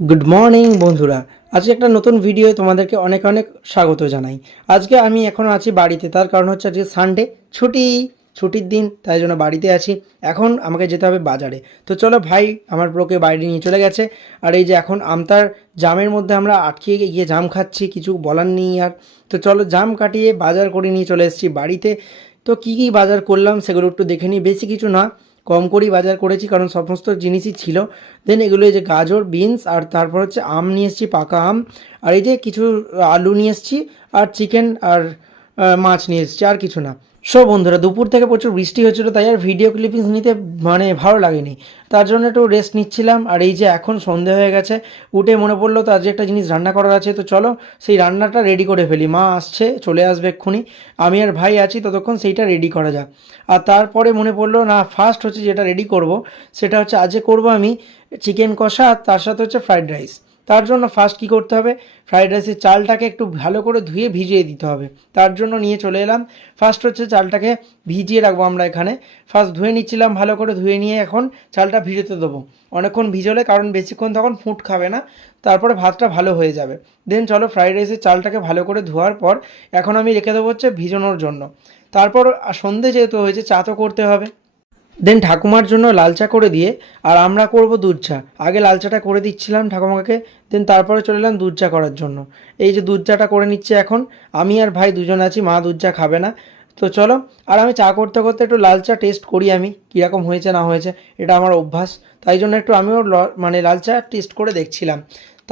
Good morning বন্ধুরা, আজকে একটা নতুন ভিডিও তোমাদেরকে অনেক অনেক স্বাগত জানাই। আজকে আমি এখন আছি বাড়িতে, তার কারণ হচ্ছে আজকে সানডে, ছুটির দিন, তাই জন্য বাড়িতে আছি। এখন আমাকে যেতে হবে বাজারে। তো চলো ভাই আমার ব্রোকে বাইরে নিয়ে চলে গেছে। আর এই যে এখন আমতার জামের মধ্যে আমরা আটকে গিয়ে জাম খাচ্ছি, কিছু বলার নেই আর। তো চলো জাম কাটিয়ে বাজার করে নিয়ে চলে এসেছি বাড়িতে। তো কী কী বাজার করলাম সেগুলো একটু দেখে নিই। বেশি কিছু না, কম করেই বাজার করেছি, কারণ সমস্ত জিনিসই ছিল। দেন এগুলো এই যে গাজর, বিনস, আর তারপর হচ্ছে আম নিয়ে এসেছি, পাকা আম। আর এই যে কিছু আলু নিয়ে এসেছি, আর চিকেন, আর মাছ নিয়ে এসেছি, আর কিছু না। সো বন্ধুরা, দুপুর থেকে প্রচুর বৃষ্টি হচ্ছিলো, তাই আর ভিডিও ক্লিপিংস নিতে ভালো লাগেনি। তার জন্য একটু রেস্ট নিচ্ছিলাম। আর এই যে এখন সন্ধে হয়ে গেছে, উঠে মনে পড়লো তো আজকে একটা জিনিস রান্না করার আছে। তো চলো সেই রান্নাটা রেডি করে ফেলি। মা আসছে, চলে আসবে এক্ষুনি, আমি আর ভাই আছি, ততক্ষণ সেইটা রেডি করা যাক। আর তারপরে মনে পড়লো না, ফার্স্ট হচ্ছে যেটা রেডি করব সেটা হচ্ছে আজকে করব আমি চিকেন কষা, আর তার সাথে হচ্ছে ফ্রাইড রাইস। তার জন্য ফার্স্ট কী করতে হবে, ফ্রাইড রাইসের চালটাকে একটু ভালো করে ধুয়ে ভিজিয়ে দিতে হবে। তার জন্য নিয়ে চলে এলাম। ফার্স্ট হচ্ছে চালটাকে ভিজিয়ে রাখবো আমরা এখানে। ফার্স্ট ধুয়ে নিচ্ছিলাম, ভালো করে ধুয়ে নিয়ে এখন চালটা ভিজোতে দেবো অনেকক্ষণ ভিজোলে, কারণ বেশিক্ষণ তখন ফুট খাবে না, তারপরে ভাতটা ভালো হয়ে যাবে। দেন চলো ফ্রাইড রাইসের চালটাকে ভালো করে ধোয়ার পর এখন আমি রেখে দেবো হচ্ছে ভিজানোর জন্য। তারপর সন্ধে যেহেতু হয়েছে, চা তো করতে হবে। দেন ঠাকুমার জন্য লাল চা করে দিয়ে, আর আমরা করব দুধ চা। আগে লাল চাটা করে দিচ্ছিলাম ঠাকুমাকে, দেন তারপরে চলে এলাম দুধ চা করার জন্য। এই যে দুধ চাটা করে নিচ্ছে এখন। আমি আর ভাই দুজন আছি, মা দুধ চা খাবে না। তো চলো, আর আমি চা করতে করতে একটু লাল চা টেস্ট করি, আমি কীরকম হয়েছে না হয়েছে, এটা আমার অভ্যাস। তাই জন্য একটু আমিও লাল চা টেস্ট করে দেখছিলাম।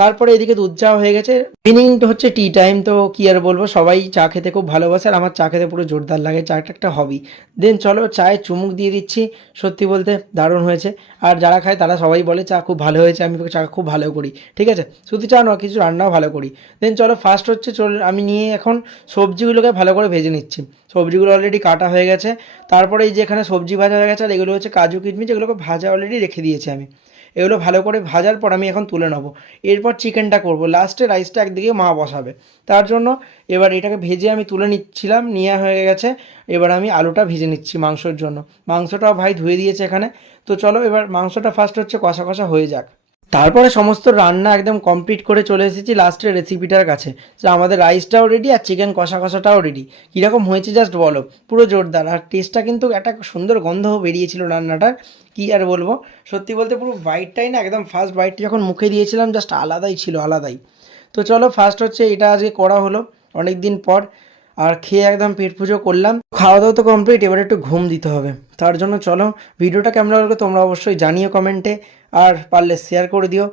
তারপরে এদিকে দুধ চা হয়ে গেছে। ইভিনিং হচ্ছে টি টাইম, তো কী আর বলবো, সবাই চা খেতে খুব ভালোবাসে, আর আমার চা খেতে পুরো জোরদার লাগে, চাটা একটা হবি। দেন চলো চায়ে চুমুক দিয়ে দিচ্ছি। সত্যি বলতে দারুণ হয়েছে। আর যারা খায় তারা সবাই বলে চা খুব ভালো হয়েছে, আমি চা খুব ভালো করি, ঠিক আছে, শুধু চা নয়, কিছু রান্নাও ভালো করি। দেন চলো ফার্স্ট হচ্ছে আমি নিয়ে এখন সবজিগুলোকে ভালো করে ভেজে নিচ্ছি। সবজিগুলো অলরেডি কাটা হয়ে গেছে। তারপরে এই যে এখানে সবজি ভাজা হয়ে গেছে, আর এগুলো হচ্ছে কাজু কিশমিশ, এগুলোকে ভাজা অলরেডি রেখে দিয়েছি আমি। এগুলো ভালো করে ভাজার পর আমি এখন তুলে নেবো। এরপর চিকেনটা করব, লাস্টে রাইসটা একদিকে মা বসাবে। তার জন্য এবার এটাকে ভেজে আমি তুলে নিচ্ছিলাম, নিয়ে হয়ে গেছে। এবার আমি আলুটা ভেজে নিচ্ছি মাংসর জন্য। মাংসটাও ভাই ধুয়ে দিয়েছে এখানে। তো চলো এবার মাংসটা ফার্স্ট হচ্ছে কষা কষা হয়ে যাক। তারপরে সমস্ত রান্না একদম কমপ্লিট করে চলে এসেছি লাস্টের রেসিপিটার কাছে, যে আমাদের রাইসটাও রেডি আর চিকেন কষা কষাটাও রেডি। কীরকম হয়েছে জাস্ট বলো, পুরো জোরদার। আর টেস্টটা কিন্তু একটা সুন্দর গন্ধ বেরিয়েছিল রান্নাটার, কী আর বলবো। সত্যি বলতে পুরো বাইটটাই না, একদম ফার্স্ট বাইটটা যখন মুখে দিয়েছিলাম জাস্ট আলাদাই ছিল, আলাদাই। তো চলো ফার্স্ট হচ্ছে এটা আজকে করা হলো অনেক দিন পর। আর খেয়ে একদম পেট পুজো করলাম, খাওয়া দাওয়া তো কমপ্লিট, এবার একটু ঘুম দিতে হবে। তার জন্য চলো, ভিডিওটা কেমন লাগলো তোমরা অবশ্যই জানিও কমেন্টে, আর পারলে শেয়ার করে দিও।